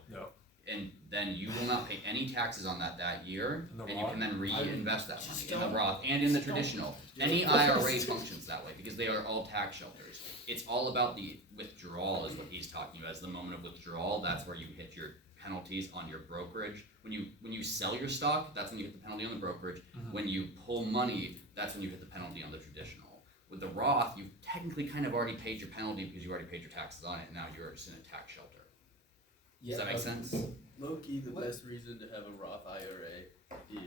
and then you will not pay any taxes on that year, In the and you Roth? can then reinvest that Just money in the don't- Roth and in the just don't traditional. do Any it. IRA functions that way because they are all tax shelters. It's all about the withdrawal is what he's talking about. As the moment of withdrawal, that's where you hit your penalties on your brokerage. When you sell your stock, that's when you hit the penalty on the brokerage. Mhm. When you pull money, that's when you hit the penalty on the traditional. With the Roth, you've technically kind of already paid your penalty because you already paid your taxes on it, and now you're just in a tax shelter. Does that make sense? low-key, the What? best reason to have a Roth IRA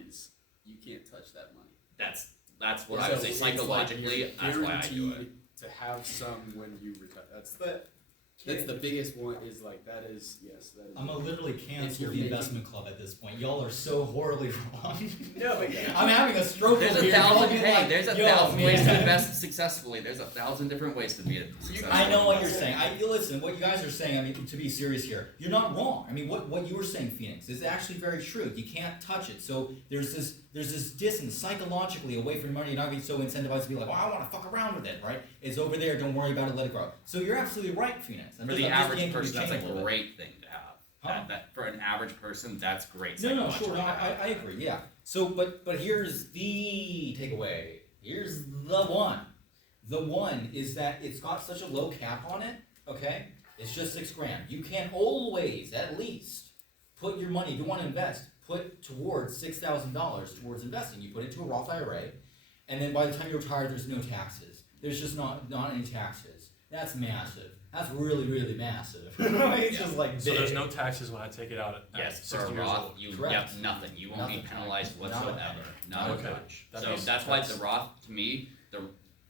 is you can't touch that money. That's what I would say It's like psychologically. you're That's why I do it. guaranteed to have some when you retire. That's But the biggest one. Is like that is yes. That is. I'm gonna literally If cancel you're the making- investment club at this point. Y'all are so horribly wrong. No, but I'm having a stroke There's over a here. thousand. Y'all be Hey, like, there's a "Yo, thousand ways to man." invest successfully. There's 1,000 different ways to be a successful. I know what you're saying. Listen, what you guys are saying, I mean, to be serious here, you're not wrong. I mean, what you were saying, Phoenix, is actually very true. You can't touch it. So there's this distance psychologically away from your money. You're not being so incentivized to be like, oh, I want to fuck around with it, right? It's over there. Don't worry about it. Let it grow. So you're absolutely right, Phoenix. For the average person, that's a little bit. great thing to have. Huh? That for an average person, that's great. No, psychologically sure, no, to have. I agree, yeah. So, but here's the takeaway. Here's the one. The one is that it's got such a low cap on it, okay? It's just $6,000. You can always, at least, put your money, if you want to invest, put towards $6,000 towards investing. You put it into a Roth IRA, and then by the time you retire, there's no taxes. There's just not any taxes. That's massive. That's really, really massive. It's just like big. So there's no taxes when I take it out at Yes, for 60 a years Roth, old? you Correct. nothing. You won't be Nothing. penalized Not a whatsoever. penny. Not a Okay. touch. That So makes that's why sense. the Roth, to me,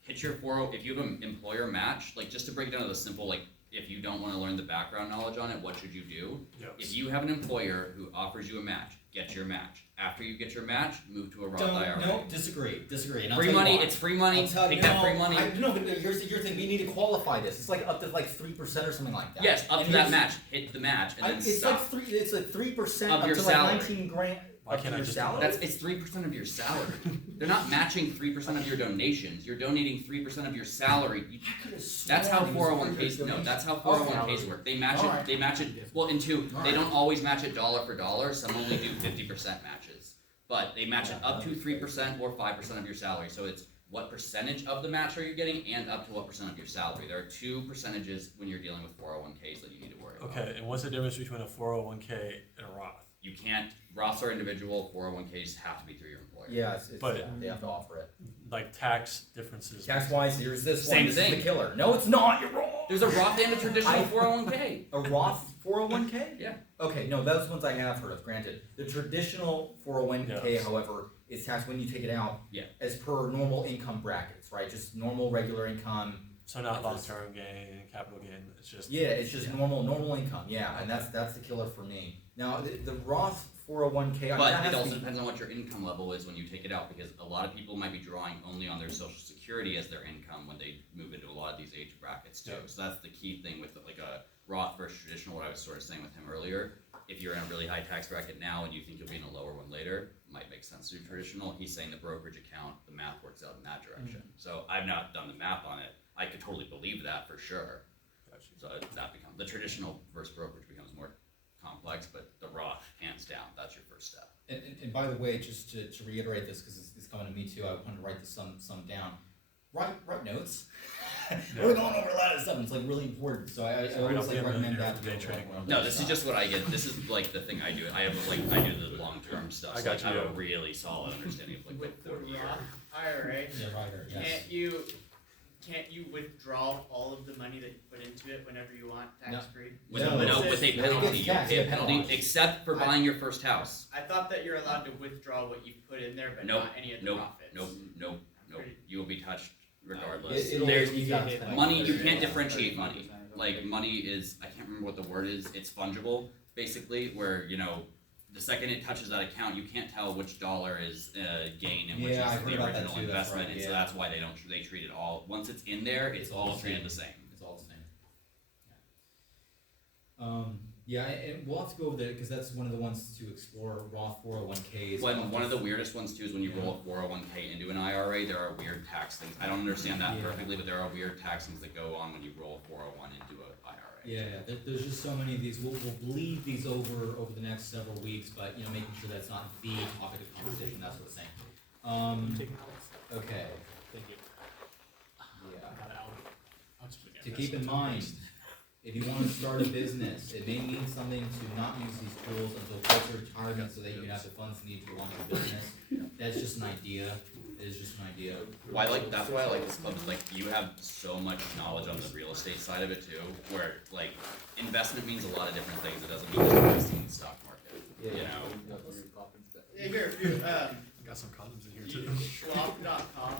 hit your 40, if you have an employer match, like just to break it down to the simple, like if you don't want to learn the background knowledge on it, what should you do? Yes. If you have an employer who offers you a match, get your match. After you get your match, move to a Roth IRA. No, disagree. And I'll Free tell you money, why. it's free money. I'll tell Take you, that no, free money. No, but here's your thing. We need to qualify this. It's like up to like 3% or something like that. Yes, up And to that here's- match. Hit the match and then It's stop. like 3% Of up your to salary. like 19 grand. Why up to can't I your just- salary? It's 3% of your salary. They're not matching 3% of your donations. You're donating 3% of your salary. I could have That's how sworn it was 401ks. your No, donation. that's how Oh, 401ks work. They match Alright. it. They match it. Well, in two, Alright. they don't always match it dollar for dollar. Some only do 50% matches, but they match it Yeah, up to that makes 3% or 5% of your salary. So it's what percentage of the match are you getting, and up to what percent of your salary. There are two percentages when you're dealing with 401ks that you need to worry about. Okay, and what's the difference between a 401k and a Roth? You can't. Roths are individual. 401ks have to be through your employer. Yeah, it's But- yeah, they have to offer it. Like tax differences. Tax wise, here's this Same one. This is thing. the killer. No, it's not. You're wrong. There's a Roth and a traditional I- 401k. A Roth 401k? Yeah. Okay, no, those ones I have heard of, granted. The traditional 401k, Yes. however, is taxed when you take it out. Yeah. As per normal income brackets, right? Just normal regular income. So not long-term gain, capital gain. It's just Yeah, it's just Yeah. normal income. Yeah, and that's the killer for me. Now the Roth 401k, I mean, that But has it to also be- depends on what your income level is when you take it out, because a lot of people might be drawing only on their social security as their income when they move into a lot of these age brackets too. Yeah. So that's the key thing with like a Roth versus traditional, what I was sort of saying with him earlier. If you're in a really high tax bracket now and you think you'll be in a lower one later, it might make sense to do traditional. He's saying the brokerage account, the math works out in that direction. So I've not done the math on it. I could totally believe that for sure. Gotcha. So that becomes, the traditional versus brokerage becomes more complex, but the Roth, hands down, that's your first step. And by the way, just to reiterate this, because it's it's coming to me too. I wanted to write some down. Write notes. We're going over a lot of stuff, and it's like really important. So I always like recommend that. No, this is just what I get. This is like the thing I do. I have like I do the long term stuff. I So, got like, you. I have a really solid understanding of like With the the year. Roth IRA, Yeah, writer. Yes. can't you withdraw all of the money that you put into it whenever you want, tax free? With No, with a it's- penalty, it's you taxed, pay a yeah, penalty, penalty. except for buying your first house. I thought that you're allowed to withdraw what you put in there, but Nope, not any of the nope, profits. Nope. Pretty- You will be touched regardless. It'll There's be taxed. money. You can't differentiate money. Like money is, I can't remember what the word is. It's fungible, basically. Where the second it touches that account, you can't tell which dollar is gain and which Yeah, is I've heard the about that original too, that's investment, right, and so yeah. that's why they treat it all. Once it's in there, it's all treated the same. It's all the same. Yeah, and we'll have to go over there because that's one of the ones to explore. Roth 401ks. One of the weirdest ones too is when you roll a 401k into an IRA, there are weird tax things. I don't understand that Yeah. perfectly, but there are weird tax things that go on when you roll a 401 into an IRA. Yeah, there's just so many of these. We'll bleed these over the next several weeks, but making sure that's not the topic of conversation. That's what I'm saying. Okay. Thank you. Yeah. About an hour. I'll just forget To this. keep in mind, if you want to start a business, it may mean something to not use these tools until close to retirement so that you can have the funds needed to launch a business. That's just an idea. It is just an idea. That's why I like this club. Is like you have so much knowledge on the real estate side of it too, where like investment means a lot of different things. It doesn't mean just investing in the stock market. You know. Yeah, here, if you, Got some condoms in here too. Schwab.com,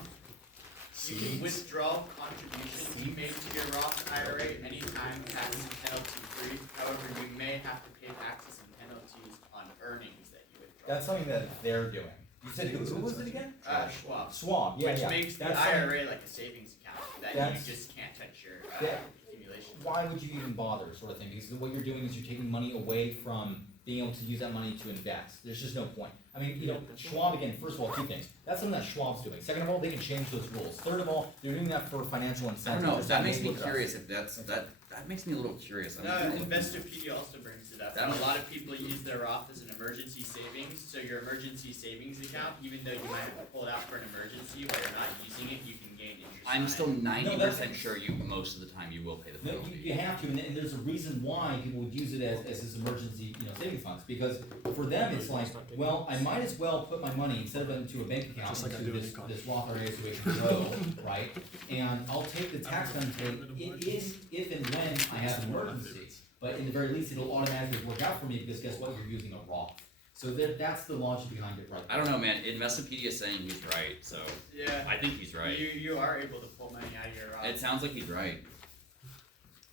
you can withdraw contributions you made to your Roth IRA anytime, tax and penalty free. However, you may have to pay taxes and penalties on earnings that you withdraw. That's something that they're doing. You said who was it again? Schwab. Schwab. Yeah, Which yeah. makes the That's something- IRA like a savings account that That's- you just can't touch your that- accumulation. Why would you even bother, sort of thing? Because what you're doing is you're taking money away from being able to use that money to invest. There's just no point. I mean, Schwab, again, first of all, two things. That's something that Schwab's doing. Second of all, they can change those rules. Third of all, they're doing that for financial I incentives. don't know. Just That like makes me with us. curious. If that makes me a little curious. Investopedia also brings it up. That- A lot of people use their Roth as an emergency savings. So your emergency savings account, even though you might have to pull it out for an emergency while you're not using it, you can gain interest. I'm on still it. 90% sure most of the time you will pay the No, penalty. you have to, and there's a reason why people would use it as this emergency, savings funds, because for them, it's like, well, I might as well put my money, instead of into a bank account, Just like I into do in this econ. Roth IRA so it can grow, right? And I'll take the tax benefit if and when I have an emergency, but in the very least, it'll automatically work out for me, because guess what, you're using a Roth. So that's the logic behind it, right? I don't know, man. Investopedia is saying he's right, so Yeah. I think he's right. You are able to pull money out of your Roth. It sounds like he's right.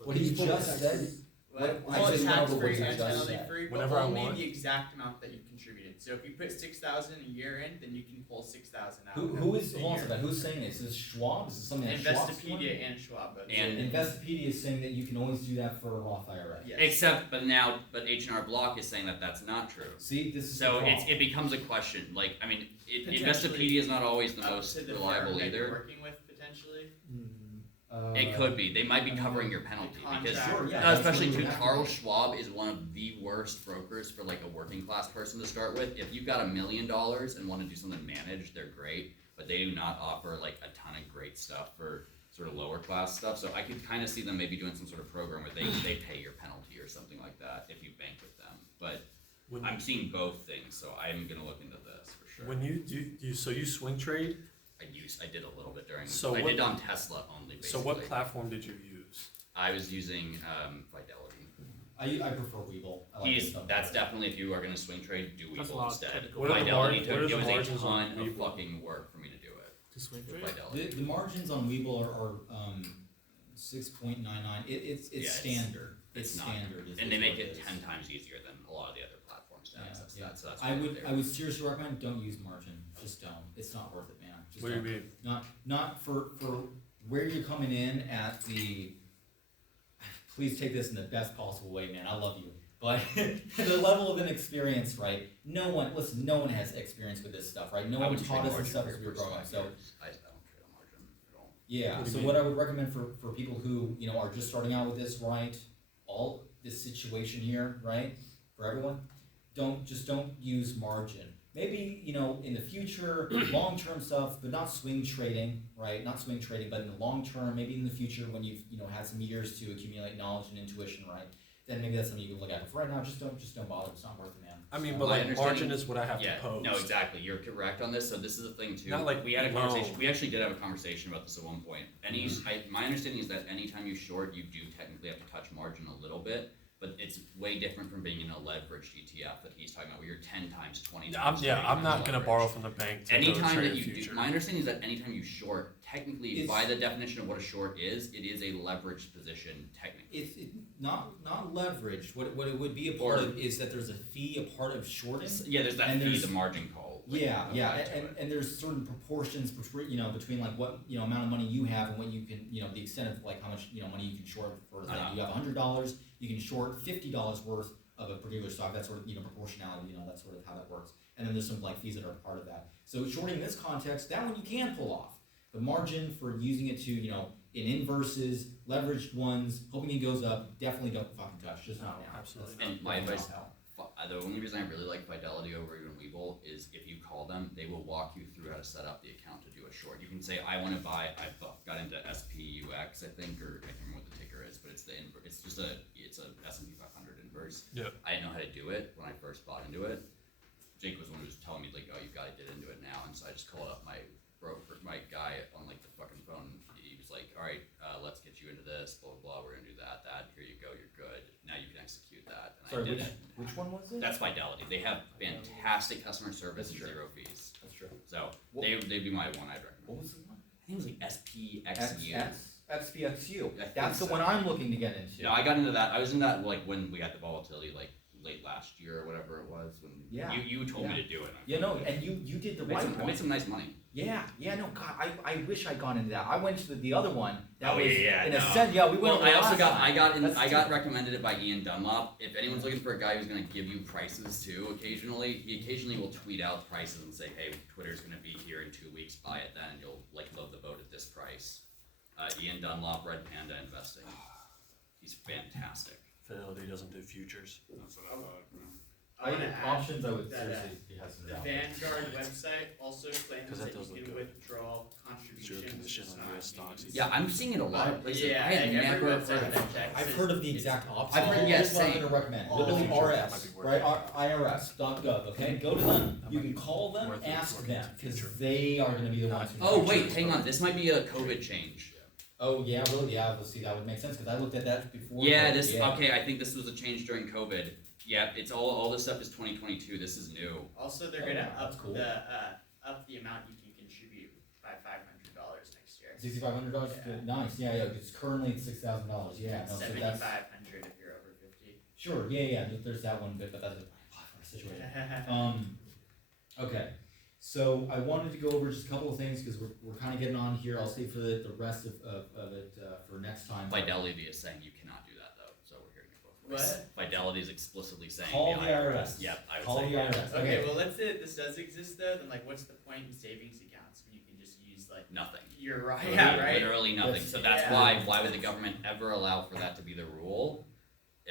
What he just said, What? I Well, just tax remember what free he and just penalty said. free, but Whenever I only want. the exact amount that you contributed. So if you put 6,000 a year in, then you can pull 6,000 out. who is, a hold on a year. second, who's saying this? Is this Schwab? Is this something that Schwab's doing? Investopedia and Schwab. both. And- Investopedia is saying that you can always do that for a Roth IRA. Yes. But H&R Block is saying that that's not true. See, this is So the problem. it becomes a question. Like, I mean, Potentially Investopedia is not always the Up most to the reliable firm that you're either. working with potentially. It could be. They might be covering your penalty because, Contract. Sure, yeah, especially that's what too, you have to Charles do. Schwab is one of the worst brokers for like a working class person to start with. If you've got $1 million and want to do something managed, they're great, but they do not offer like a ton of great stuff for sort of lower class stuff. So I could kind of see them maybe doing some sort of program where they pay your penalty or something like that if you bank with them. But When, I'm seeing both things, so I'm gonna look into this for sure. when you so you swing trade. I did a little bit during. So I what- did on Tesla only. Basically. So what platform did you use? I was using Fidelity. I prefer Webull. I like this stuff That's better. definitely if you are gonna swing trade, do That's a Webull lot of instead. technical. What are the Fidelity what are took the it was a margins on ton of Webull? fucking work for me to do it. To swing With trade? Fidelity. The margins on Webull are 6.99. It's Yeah, standard. it's not. standard. And they make what it is. 10 times easier than a lot of the other platforms to Yeah, access yeah. that. So that's I why would they're- I would seriously recommend don't use margin. Just don't. It's not worth it, man. Just What do you don't. mean? Not for where you're coming in at the. Please take this in the best possible way, man. I love you, but the level of inexperience, right? No one has experience with this stuff, right? No I one would taught trade us this margin stuff for as we your were first growing up. 5 So years. I don't trade on margin at all. yeah. What do you So mean? what I would recommend for people who are just starting out with this, right? All this situation here, right? For everyone, don't use margin. maybe, you know, in the future, long-term stuff, but not swing trading, right? Not swing trading, but in the long term, maybe in the future when you've, you know, had some years to accumulate knowledge and intuition, right? Then maybe that's something you can look at. But for right now, just don't bother. It's not worth it, man. I mean, So- but My like understanding- margin is what I have Yeah, to post. no, exactly. You're correct on this. So this is the thing too. Not like we had a loan. conversation. We actually did have a conversation about this at one point. My understanding is that anytime you short, you do technically have to touch margin a little bit, but it's way different from being in a leveraged ETF that he's talking about, where you're 10 times, 20 times. I'm not gonna leveraged. borrow from the bank to go Anytime trade that you future. do, my understanding is that anytime you short, technically, It's- by the definition of what a short is, it is a leveraged position, technically. It's not leveraged. What it would be a part Or- of is that there's a fee, a part of shorting. Yeah, there's that And fee, there's- the margin call. like, Yeah, applied to it. and there's certain proportions between, you know, between like what, you know, amount of money you have and what you can, you know, the extent of like how much, you know, money you can short for a thing. You have $100, you can short $50 worth of a particular stock. That's sort of, you know, proportionality, you know, that's sort of how that works. And then there's some like fees that are a part of that. So shorting in this context, that one you can pull off. The margin for using it to, you know, in inverses, leveraged ones, hoping it goes up, definitely don't fucking touch, just not now. Absolutely That's- And my that's advice- not how. The only reason I really like Fidelity over even Webull is if you call them, they will walk you through how to set up the account to do a short. You can say, I want to buy, I got into SPUX, I think, or I can't remember what the ticker is, but it's just it's a S&P 500 inverse. Yep. I didn't know how to do it when I first bought into it. Jake was the one who was telling me like, oh, you've got to get into it now, and so I just called up my broker, my guy on like the fucking phone. He was like, all right, let's get you into this, blah, blah, blah, we're gonna do that, here you go, you're good. Now you can execute that. And Sorry, I did which, it. which one was it? That's Fidelity. They have fantastic customer service and That's true. 0 fees. That's true. So What- they'd be my one I'd recommend. What was the one? I think it was like SPXU. XPXU. I think That's the so. one I'm looking to get into. No, I got into that. I was in that like when we had the volatility, like late last year or whatever it was. When Yeah, you told me yeah. to do it. Yeah, no, and you did the I made, right some, I one. made some nice money. Yeah, no, God, I wish I'd gone into that. I went to the other one. That Oh, was yeah, in no. a sense, yeah, we went. Well, over I also last got time. I got That's recommended it by Ian Dunlop. If anyone's looking for a guy who's gonna give you prices too, occasionally he occasionally will tweet out prices and say, hey, Twitter's gonna be here in 2 weeks. Buy it then. You'll like love the boat at this price. Ian Dunlop, Red Panda Investing. He's fantastic. Fidelity doesn't do futures. That's what I thought. I wanna add options. I would that, seriously be hesitant the about. Vanguard website also claims 'Cause that that does you look can good. withdraw Zero contributions. commission It's on not US stocks. easy. Yeah, I'm seeing it a lot of places. Yeah, I had like every never website heard that of I checked I've says heard of the it's- exact opposite. I've heard- yeah, Here's what I'm same. gonna recommend. All Literally futures, that RS, might be worth right? it. irs.gov, okay? Go to them, That you might can be call them, worth it ask looking them, into because future. they are gonna be the ones who. Oh know. wait, hang on. This might be a COVID change. Oh, yeah, really, yeah, let's see, that would make sense, because I looked at that before. Yeah, but this yeah. okay. I think this was a change during COVID. Yeah, it's all this stuff is 2022. This is new. Also, they're Oh, gonna that's up cool. the amount you can contribute by $500 next year. $6,500, Yeah. nice, yeah, it's currently at $6,000, yeah, no, so that's, 7,500 if you're over 50. sure, yeah, there's that one bit, but that's a situation. Okay, so I wanted to go over just a couple of things, because we're kinda getting on here, I'll save for the rest of it, for next time. Fidelity is saying you cannot do that though, so we're hearing it both ways. What? Fidelity is explicitly saying Call the the IRS. IRS. Yep, I would Call say the yeah. IRS. Okay, well, let's say this does exist though, then like what's the point in savings accounts when you can just use like Nothing. your right? Yeah, right. Literally nothing. That's- So that's yeah. why would the government ever allow for that to be the rule?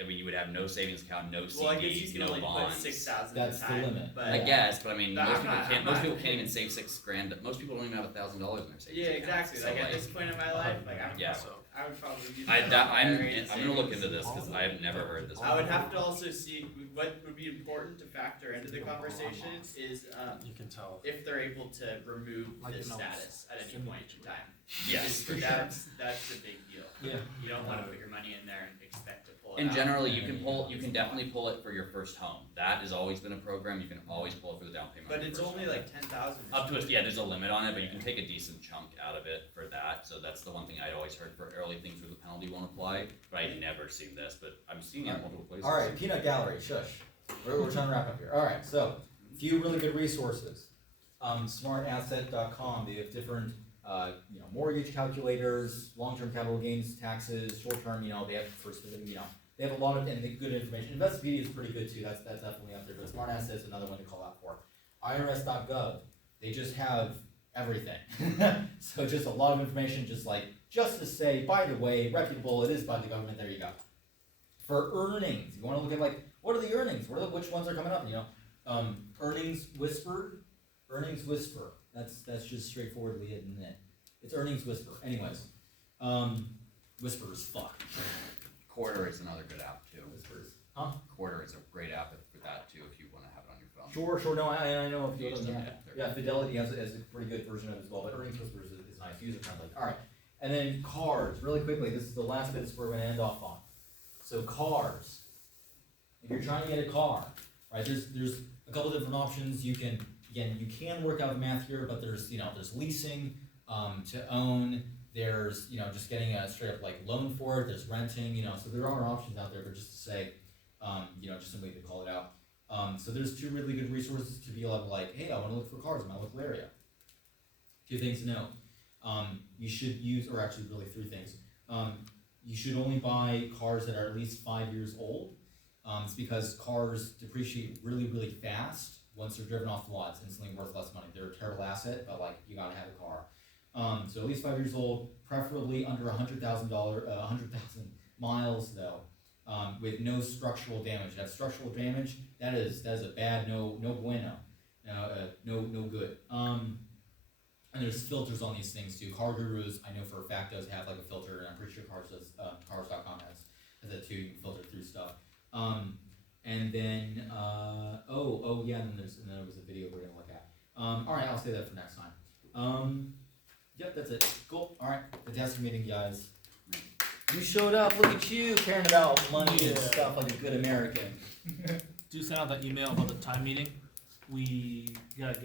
I mean, you would have no savings account, no CDs, Well, I guess you can no only bonds. put 6,000 That's at the a time. limit. But I guess, but I mean, But most I'm people not- can't. I'm Most not- people can't even save $6,000. Most people don't even have $1,000 in their savings. yeah, account. exactly. So, Like at this point in my life, like I would, Yeah. I would probably use I'm my gonna IRA look savings. into this because I've never heard this. I would before. have to also see what would be important to factor into the conversation is You can tell. if they're able to remove Like the the notes. status at any point in time. Yes, for sure. That's the big deal. Yeah. You don't want to put your money in there and expect to pull it And out. generally, you can definitely pull it for your first home. That has always been a program. You can always pull it for the down payment. But on your it's first only home. like 10,000. Up to yeah, there's a limit on it, but you can take a decent chunk out of it for that. So that's the one thing I always heard for early things where the penalty won't apply. But I'd never seen this, but I'm seeing it in multiple places. All right, peanut gallery, shush. We're trying to wrap up here. All right, so a few really good resources. Smartasset.com. They have different, mortgage calculators, long-term capital gains taxes, short-term. They have for specific. They have a lot of and good information. Investopedia is pretty good too. That's definitely out there. But Smart Asset is another one to call out for. irs.gov. They just have everything. So just a lot of information. Just to say, by the way, reputable. It is by the government. There you go. For earnings, you want to look at what are the earnings? Which ones are coming up? Earnings whisper. That's just straightforwardly it, isn't it? It's earnings whisper. Anyways, whisper is fuck. Quarter is another good app too. Whispers. Huh? Quarter is a great app for that too, if you wanna have it on your phone. Sure. No, I know a few You of use them. them, Yeah. yeah. Yeah, Fidelity has a pretty good version of it as well, but earnings whispers is nice, user friendly. All right, and then cars. Really quickly, this is the last bit we're gonna end off on. So cars. If you're trying to get a car, right? There's a couple different options. You can work out the math here, but there's leasing to own. There's just getting a straight up like loan for it. There's renting. So there are options out there, but just to say, just simply to call it out. So there's two really good resources to be able to like, hey, I want to look for cars in my local area. Two things to know. You should use, or actually really three things. You should only buy cars that are at least 5 years old. It's because cars depreciate really, really fast once they're driven off the lot. It's instantly worth less money. They're a terrible asset, but like you gotta have a car. So at least 5 years old, preferably under $100,000 miles though, with no structural damage. If that's structural damage, that is a bad no bueno, no good. And there's filters on these things too. Car Gurus, I know for a fact, does have like a filter, and I'm pretty sure cars.com has that too. You can filter through stuff. And then yeah, and then there was a video we're gonna look at. All right, I'll say that for next time. Yep, that's it. Cool. All right, fantastic meeting, guys. You showed up. Look at you caring about money and stuff like a good American. Do send out that email about the time meeting. We gotta get